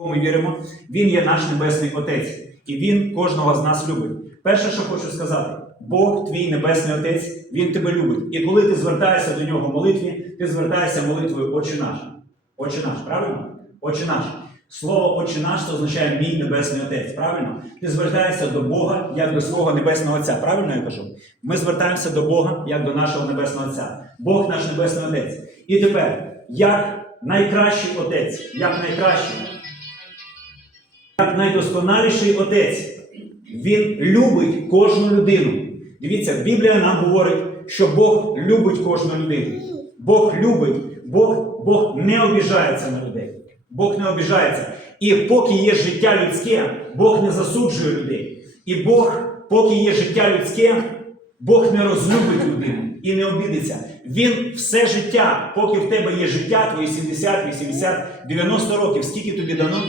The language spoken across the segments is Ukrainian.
ми віримо, Він є наш Небесний Отець, і Він кожного з нас любить. Перше, що хочу сказати, Бог, твій Небесний Отець, Він тебе любить. І коли ти звертаєшся до нього в молитві, ти звертаєшся молитвою Отче наш. Отче наш, правильно? Отче наш. Слово Отче наш це означає мій Небесний Отець, правильно? Ти звертаєшся до Бога як до свого Небесного Отця. Правильно я кажу? Ми звертаємося до Бога як до нашого Небесного Отця. Бог наш Небесний Отець. І тепер, як найкращий отець, як найкращий, як найдосконаліший отець, він любить кожну людину. Дивіться, Біблія нам говорить, що Бог любить кожну людину. Бог любить, Бог, Бог не обіжається на людей. Бог не обіжається. І поки є життя людське, Бог не засуджує людей. І Бог, поки є життя людське, Бог не розлюбить людину і не обідеться. Він все життя, поки в тебе є життя, твої 70, 80, 90 років, скільки тобі дано?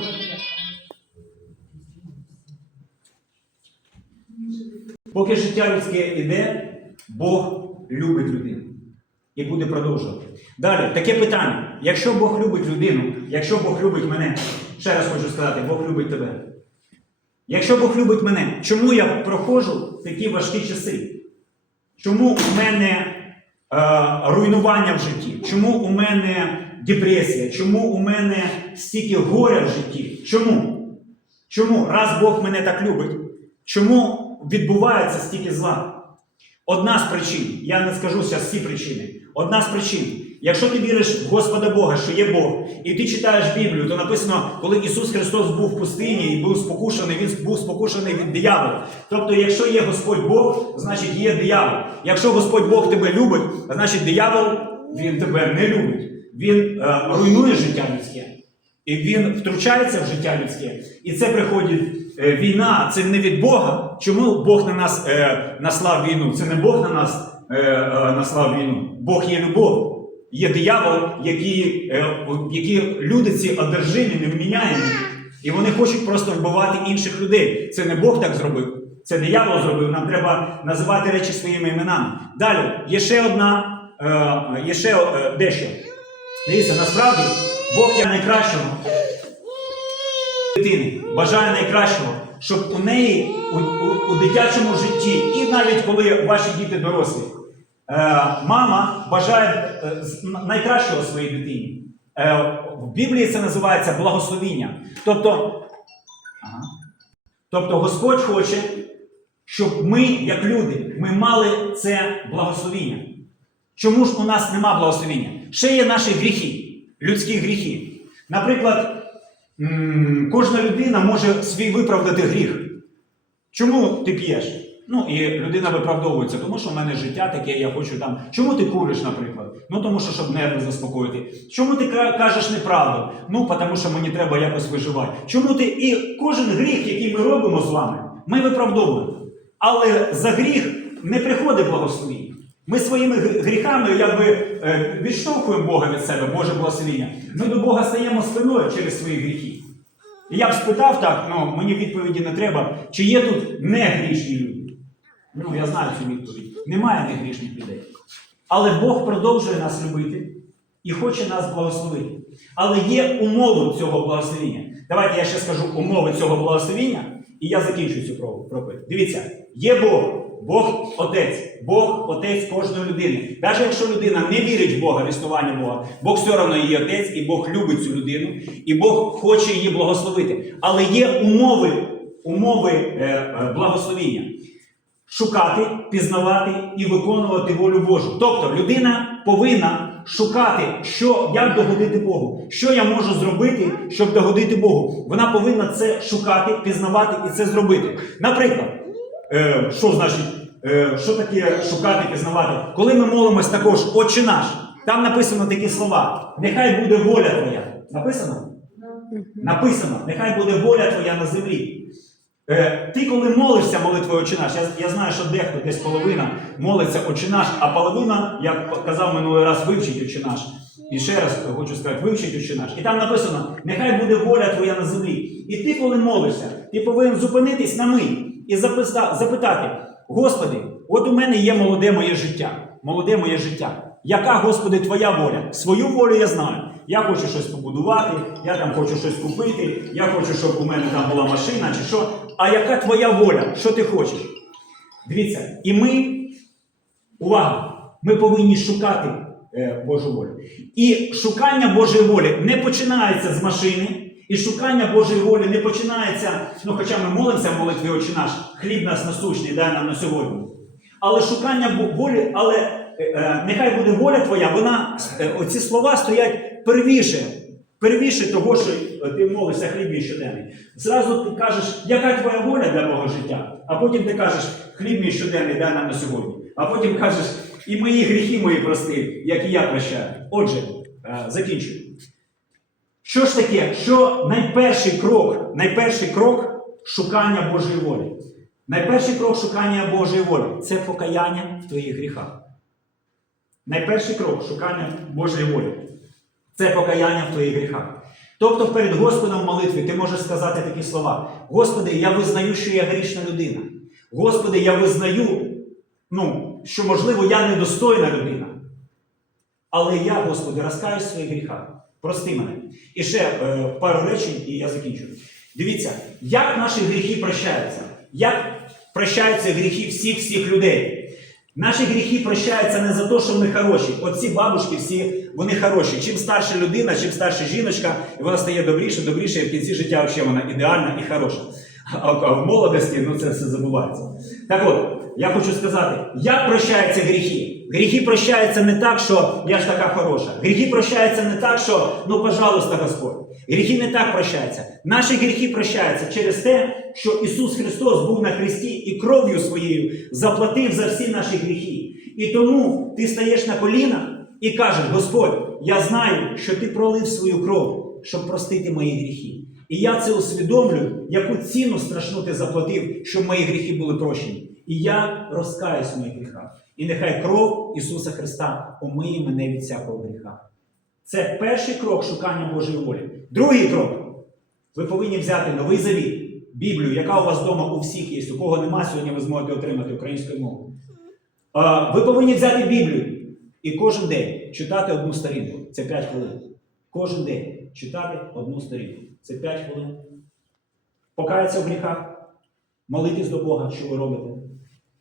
Поки життя людське йде, Бог любить людину і буде продовжувати. Далі, таке питання: якщо Бог любить людину, якщо Бог любить мене, ще раз хочу сказати, Бог любить тебе. Якщо Бог любить мене, чому я проходжу такі важкі часи? Чому у мене е, руйнування в житті? Чому у мене депресія? Чому у мене стільки горя в житті? Чому? Чому? Раз Бог мене так любить, чому відбувається стільки зла? Одна з причин, я не скажу зараз всі причини. Одна з причин. Якщо ти віриш в Господа Бога, що є Бог, і ти читаєш Біблію, то написано, коли Ісус Христос був в пустині і був спокушений, Він був спокушений від диявола. Тобто, якщо є Господь Бог, значить є диявол. Якщо Господь Бог тебе любить, значить диявол він тебе не любить. Він е, руйнує життя людське. І він втручається в життя людське. І це приходить війна, це не від Бога. Чому Бог на нас е, наслав війну? Це не Бог на нас е, е, наслав війну. Бог є любов. Є диявол, які, е, які люди ці одержимі, невміняємі. І вони хочуть просто вбивати інших людей. Це не Бог так зробив. Це диявол зробив. Нам треба називати речі своїми іменами. Далі, є ще одна, е, є ще е, дещо. Дивіться, насправді Бог є найкращого дитини, бажає найкращого, щоб у неї у, у, у дитячому житті, і навіть коли ваші діти дорослі, е, мама бажає е, найкращого своїй дитині. Е, в Біблії це називається благословіння. Тобто, ага. тобто Господь хоче, щоб ми, як люди, ми мали це благословіння. Чому ж у нас нема благословіння? Ще є наші гріхи, людські гріхи. Наприклад, кожна людина може свій виправдати гріх. Чому ти п'єш? Ну і людина виправдовується, тому що в мене життя таке, я хочу там. Чому ти куриш, наприклад? Ну тому що щоб нерви заспокоїти. Чому ти кажеш неправду? Ну тому що мені треба якось виживати. Чому ти і кожен гріх, який ми робимо з вами, ми виправдовуємо. Але за гріх не приходить благословіння. Ми своїми гріхами якби е, відштовхуємо Бога від себе, Боже благословіння. Ми до Бога стаємо спиною через свої гріхи. І я б спитав так, ну мені відповіді не треба, чи є тут негрішні люди. Ну, я знаю цю відповідь. Немає негрішних людей. Але Бог продовжує нас любити і хоче нас благословити. Але є умови цього благословіння. Давайте я ще скажу умови цього благословіння, і я закінчу цю про- проповідь. Дивіться, є Бог, Бог Отець, Бог Отець кожної людини. Навіть якщо людина не вірить в Бога, в існування Бога, Бог все одно її отець, і Бог любить цю людину, і Бог хоче її благословити. Але є умови, умови е, е, благословіння шукати, пізнавати і виконувати волю Божу. Тобто людина повинна шукати, що, як догодити Богу, що я можу зробити, щоб догодити Богу. Вона повинна це шукати, пізнавати і це зробити. Наприклад, е, що значить, е, що таке шукати, пізнавати? Коли ми молимось також, Отче наш, там написано такі слова: нехай буде воля Твоя. Написано? Написано, нехай буде воля Твоя на землі. Е, ти коли молишся молитвою Отче наш, я, я знаю, що дехто десь половина молиться Отче наш, а половина, як казав минулий раз, вивчить Отче наш. І ще раз хочу сказати, вивчить Отче наш. І там написано, нехай буде воля твоя на землі. І ти, коли молишся, ти повинен зупинитись на мить і запитати: Господи, от у мене є молоде моє життя. Молоде моє життя. Яка, Господи, твоя воля? Свою волю я знаю. Я хочу щось побудувати, я там хочу щось купити, я хочу, щоб у мене там була машина чи що. А яка твоя воля? Що ти хочеш? Дивіться, і ми, увага, ми повинні шукати е, Божу волю. І шукання Божої волі не починається з машини, і шукання Божої волі не починається, ну хоча ми молимося в молитві Отче наш, хліб нас насущний, дай нам на сьогодні. Але шукання волі, але е, е, нехай буде воля твоя, вона, е, оці слова стоять первіше, первіше того, що е, ти молишся хліб щоденний. Зразу ти кажеш, яка твоя воля для мого життя, а потім ти кажеш, хліб мій щоденний дай нам на сьогодні. А потім кажеш, і мої гріхи мої прости, як і я прощаю. Отже, е, закінчую. Що ж таке? Що найперший крок, найперший крок шукання Божої волі? Найперший крок шукання Божої волі це покаяння в твоїх гріхах. Найперший крок шукання Божої волі це покаяння в твоїх гріхах. Тобто перед Господом в молитві ти можеш сказати такі слова: Господи, я визнаю, що я грішна людина. Господи, я визнаю, ну, що, можливо, я недостойна людина. Але я, Господи, розкаюсь в своїх гріхах. Прости мене. І ще е, пару речень, і я закінчу. Дивіться, як наші гріхи прощаються? Як прощаються гріхи всіх всіх людей? Наші гріхи прощаються не за те, що ми хороші. Оці бабушки всі вони хороші. Чим старша людина, чим старша жіночка, і вона стає добріше, добріше, і в кінці життя взагалі вона ідеальна і хороша. А в молодості ну це все забувається. Так от, я хочу сказати, як прощаються гріхи? Гріхи прощаються не так, що я ж така хороша. Гріхи прощаються не так, що ну, пожалуйста, Господь. Гріхи не так прощаються. Наші гріхи прощаються через те, що Ісус Христос був на хресті і кров'ю своєю заплатив за всі наші гріхи. І тому ти стаєш на коліна і кажеш: Господь, я знаю, що ти пролив свою кров, щоб простити мої гріхи. І я це усвідомлюю, яку ціну страшну ти заплатив, щоб мої гріхи були прощені. І я розкаюсь в моїх гріхах. І нехай кров Ісуса Христа омиє мене від всякого гріха. Це перший крок шукання Божої волі. Другий крок. Ви повинні взяти новий завіт, Біблію, яка у вас вдома у всіх є. У кого нема, сьогодні ви зможете отримати українською мовою. Ви повинні взяти Біблію і кожен день читати одну сторінку. Це 5 хвилин. Кожен день читати одну сторінку. Це 5 хвилин. Покаятися в гріхах, молитись до Бога, що ви робите,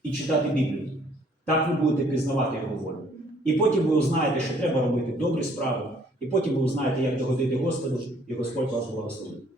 і читати Біблію. Так ви будете пізнавати Його волю. І потім ви узнаєте, що треба робити добрі справи, і потім ви узнаєте, як догодити Господу, і Господь вас благословить.